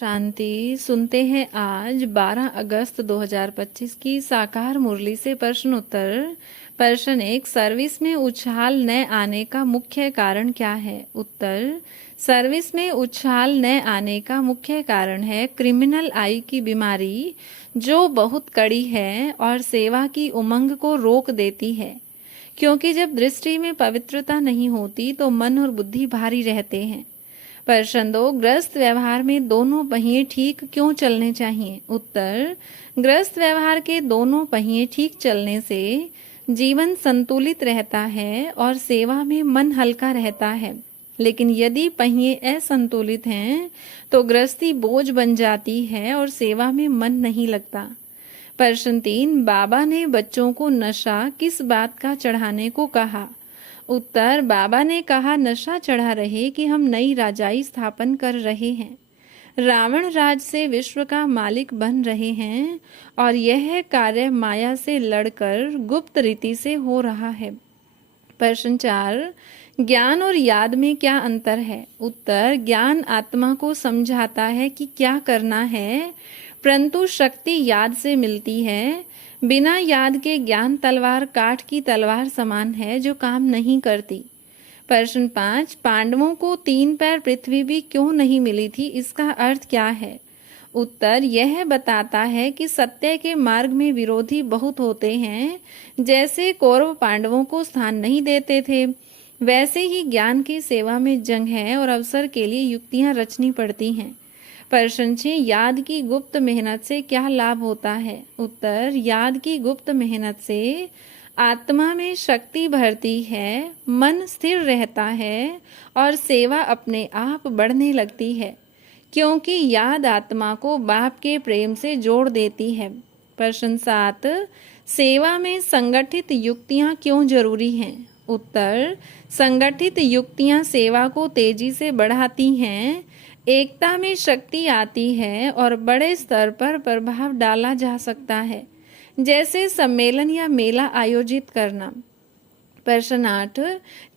शांति। सुनते हैं आज 12 अगस्त 2025 की साकार मुरली से प्रश्न उत्तर। प्रश्न 1, सर्विस में उछाल न आने का मुख्य कारण क्या है? उत्तर, सर्विस में उछाल न आने का मुख्य कारण है क्रिमिनल आई की बीमारी, जो बहुत कड़ी है और सेवा की उमंग को रोक देती है। क्योंकि जब दृष्टि में पवित्रता नहीं होती तो मन और बुद्धि भारी रहते हैं। प्रश्न 2, ग्रस्त व्यवहार में दोनों पहिए ठीक क्यों चलने चाहिए? उत्तर, ग्रस्त व्यवहार के दोनों पहिए ठीक चलने से जीवन संतुलित रहता है और सेवा में मन हल्का रहता है। लेकिन यदि पहिए असंतुलित हैं तो गृहस्थी बोझ बन जाती है और सेवा में मन नहीं लगता। प्रश्न 3, बाबा ने बच्चों को नशा किस बात का चढ़ाने को कहा? उत्तर, बाबा ने कहा नशा चढ़ा रहे कि हम नई राजाई स्थापन कर रहे हैं, रावण राज से विश्व का मालिक बन रहे हैं और यह कार्य माया से लड़कर गुप्त रीति से हो रहा है। प्रश्न 4, ज्ञान और याद में क्या अंतर है? उत्तर, ज्ञान आत्मा को समझाता है कि क्या करना है, परंतु शक्ति याद से मिलती है। बिना याद के ज्ञान तलवार काठ की तलवार समान है जो काम नहीं करती। प्रश्न 5, पांडवों को 3 पैर पृथ्वी भी क्यों नहीं मिली थी, इसका अर्थ क्या है? उत्तर, यह बताता है कि सत्य के मार्ग में विरोधी बहुत होते हैं। जैसे कौरव पांडवों को स्थान नहीं देते थे, वैसे ही ज्ञान की सेवा में जंग है और अवसर के लिए युक्तियां रचनी पड़ती हैं। प्रश्न 6, याद की गुप्त मेहनत से क्या लाभ होता है? उत्तर, याद की गुप्त मेहनत से आत्मा में शक्ति भरती है, मन स्थिर रहता है और सेवा अपने आप बढ़ने लगती है, क्योंकि याद आत्मा को बाप के प्रेम से जोड़ देती है। प्रश्न 7, सेवा में संगठित युक्तियां क्यों जरूरी हैं? उत्तर, संगठित युक्तियां सेवा को तेजी से बढ़ाती हैं, एकता में शक्ति आती है और बड़े स्तर पर प्रभाव डाला जा सकता है, जैसे सम्मेलन या मेला आयोजित करना। प्रश्न 8,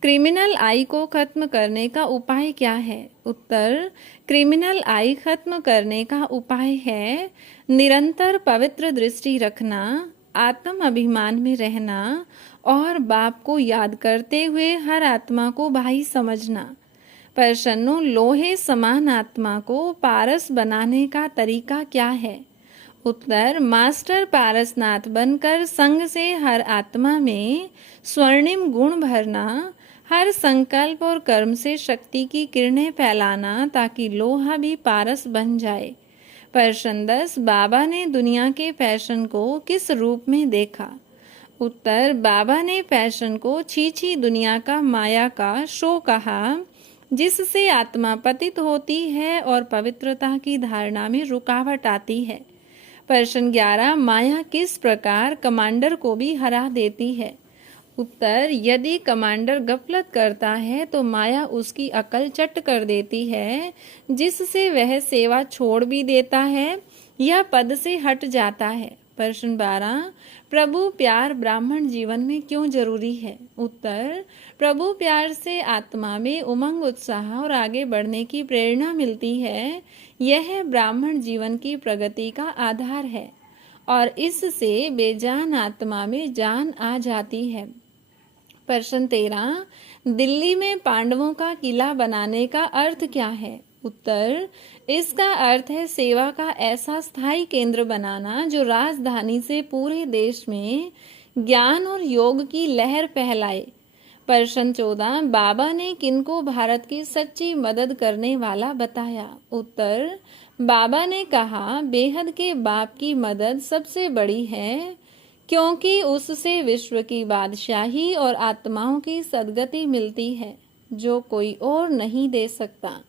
क्रिमिनल आई को खत्म करने का उपाय क्या है? उत्तर, क्रिमिनल आई खत्म करने का उपाय है निरंतर पवित्र दृष्टि रखना, आत्म अभिमान में रहना और बाप को याद करते हुए हर आत्मा को भाई समझना। प्रश्न 9, लोहे समान आत्मा को पारस बनाने का तरीका क्या है? उत्तर, मास्टर पारसनाथ बनकर संग से हर आत्मा में स्वर्णिम गुण भरना, हर संकल्प और कर्म से शक्ति की किरणें फैलाना ताकि लोहा भी पारस बन जाए। प्रश्न 10, बाबा ने दुनिया के फैशन को किस रूप में देखा? उत्तर, बाबा ने फैशन को छीछी दुनिया का माया का शो कहा, जिससे आत्मा पतित होती है और पवित्रता की धारणा में रुकावट आती है। प्रश्न 11, माया किस प्रकार कमांडर को भी हरा देती है? उत्तर, यदि कमांडर गफलत करता है तो माया उसकी अकल चट कर देती है, जिससे वह सेवा छोड़ भी देता है या पद से हट जाता है। प्रश्न 12, प्रभु प्यार ब्राह्मण जीवन में क्यों जरूरी है? उत्तर, प्रभु प्यार से आत्मा में उमंग, उत्साह और आगे बढ़ने की प्रेरणा मिलती है। यह ब्राह्मण जीवन की प्रगति का आधार है और इससे बेजान आत्मा में जान आ जाती है। प्रश्न 13, दिल्ली में पांडवों का किला बनाने का अर्थ क्या है? उत्तर, इसका अर्थ है सेवा का ऐसा स्थायी केंद्र बनाना जो राजधानी से पूरे देश में ज्ञान और योग की लहर फैलाए। प्रश्न 14, बाबा ने किनको भारत की सच्ची मदद करने वाला बताया? उत्तर, बाबा ने कहा बेहद के बाप की मदद सबसे बड़ी है, क्योंकि उससे विश्व की बादशाही और आत्माओं की सद्गति मिलती है, जो कोई और नहीं दे सकता।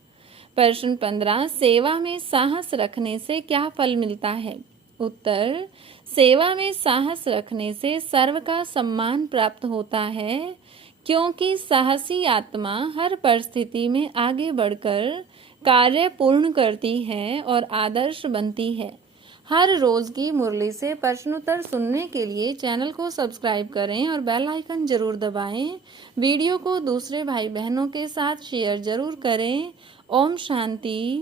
प्रश्न 15, सेवा में साहस रखने से क्या फल मिलता है? उत्तर, सेवा में साहस रखने से सर्व का सम्मान प्राप्त होता है, क्योंकि साहसी आत्मा हर परिस्थिति में आगे बढ़कर कार्य पूर्ण करती है और आदर्श बनती है। हर रोज की मुरली से प्रश्नोत्तर सुनने के लिए चैनल को सब्सक्राइब करें और बेल आइकन जरूर दबाएं। वीडियो को दूसरे भाई बहनों के साथ शेयर जरूर करें। ओम शांति।